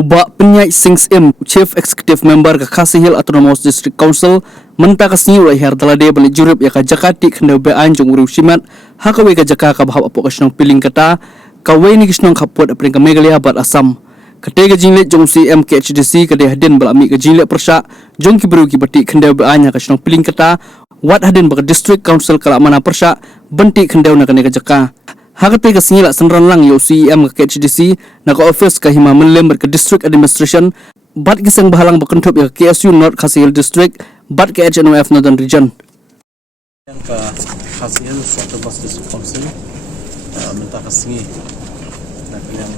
Ubak penyai Sings M, Chief Executive Member ke Khasi Hill Autonomous District Council, mentah kasni ulai her dalade balik jurip ya ka Jakati kena bean jong uru simat, hakawe ka Jaka ka bahap apok kasnong piling kata, kawe ni kasnong kaput apring ka Megalia bat Asam. Kete ka jinglet jong CM ke HDC kade hadin balami ka jinglet persyak, jong kibru ki bati kena bean ya kasnong piling kata, wat hadin baka District Council kala mana persyak, benti kena na kene ka Jaka. Hakate ka singila senran lang yo CEM ka HDC na ka office ka hima menlem ke district administration bat kisang bahalang bakentup ya KSU North Khasi Hill District bat ke HNOF Northern Region. Yang ke Khasi Hill Autonomous District Council mentah kasingi nak yang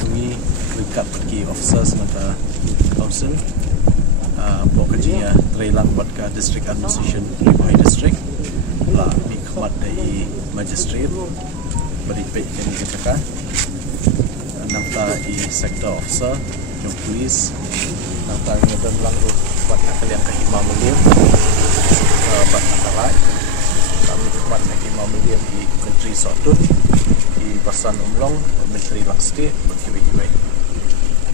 cumi dekat pergi officers mata council pokoknya terhilang buat ke district administration Ribuai district lah mikmat dari magistrate beripik yang dikatakan nampak di sektor officer jom polis nampak yang lalu buat nakal yang kahimah miliam buat nakarai kami buat kahimah miliam di Menteri Sotun di Basan Umlong Menteri Lakstik berkiwi-kiwi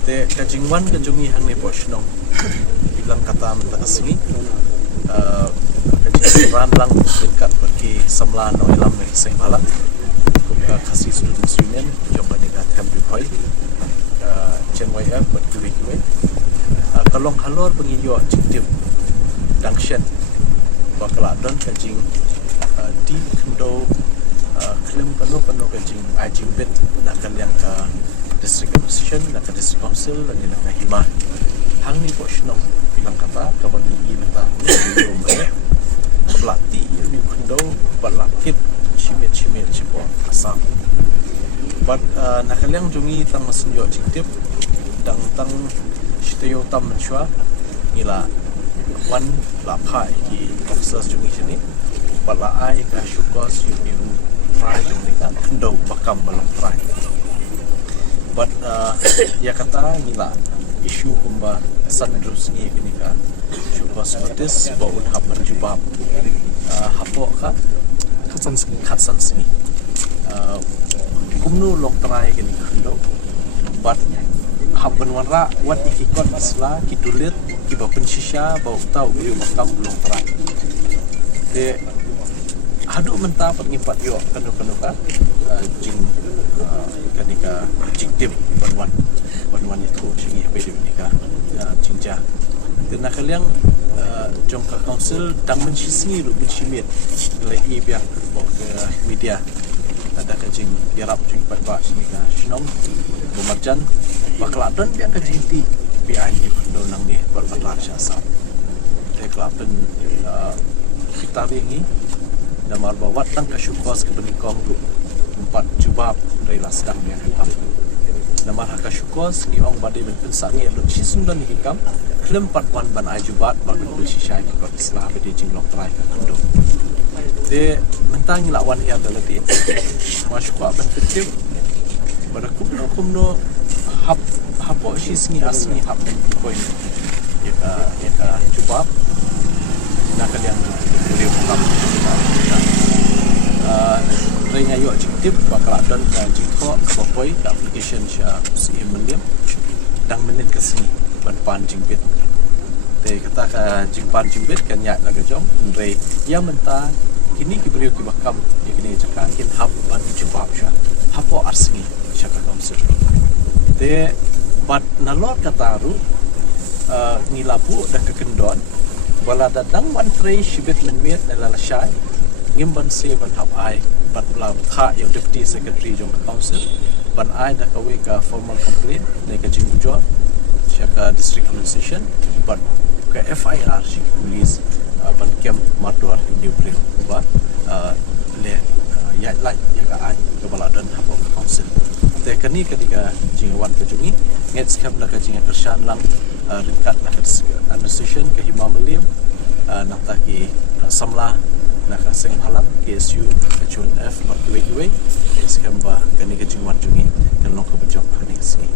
te kajingwan kajungi hang ni bosnong bilang kata mentah asli kajingwan lang dekat pergi semla no ilam dari Seng Malang Khasi Students Union jom dekat Kambi Hoi CNYF berkiwi-kiwi kalong halor pengiyo ciktif dangshen bakal adon kajing di kendo klaim penuh kajing ajing bit nakal yang ke district administration nak ke district council dan nak ke himah hang ni bosnong bilang kata kawan ni mentah ni rumah belati ni kendo balakit cimit cipo asam but nakal yang jungi tang masunyo ciktif dang tang Shitayo tam menshua ila wan lapai ki officers jungi sini bala ai ka syukos yubiru try jungi ka kendo bakam balang try but ya kata ila isu kumba sandrus ni kini ka syukos notis baun hab berjubab hapo ka khatsan sini kumnu lok try kini kendo but habban warra wat ikikot isla kidulit kiba pensisya bau tau beliau makam belum terang de hadu mentah pengipat yo kanu ka jing kanika jingtip banwan itu singi pedi nika jingja dan nakaliang jong ka council dang mensisi lu mensimit lagi biang ke media ada kajing yarap jing pat sini ka shinong bumarjan bakladon biang kajinti biang ni donang ni berbatlah syasa deklapen kita ini namar bawat tang kasyukos ke benikong du empat jubab dari lasdang yang hitam namar kasyukos ni ong badai bensangi lu cisundan ni hikam klem patwan ban ajubat bak lu sisai ni kot islah bedi jinglok trai ka kundo de mentangi lawan ya dalati masyukwa ban kecil pada kumno hapo sisni asni hap poin ya jubab nakal yang beliau buka renya yo ciktif bakal adon ka jingko kapoi application sya CM Meliam dang menin kesini ban jingbit te kata ka jingpan jingbit kan yak laga jom re ya menta kini ki beliau ki bakam ya kini jaka kin hap ban jubab sya hapo arsni sya ka council te bat nalor kataru ngilabu dah kekendon wala dadang wan trei shibit menmiet nalalashay ngimban se ban hap ai bat la tha yo deputy secretary jong council ban ai da kawe ka formal complaint ne ka jingjo syaka district administration ban ka FIR shi police ban kem mador new play ba le ya lai ya ka ai ka bala dan hap council te kani ketika jingwan ka jungi ngets kam la ka jinga kershan lang ringkat nak administration ke Himam Meliam nak taki samla nak Seng Malang KSU HNF berkiwi-kiwi sekamba kani ke jingwan jungi kan long ke bejok hani sini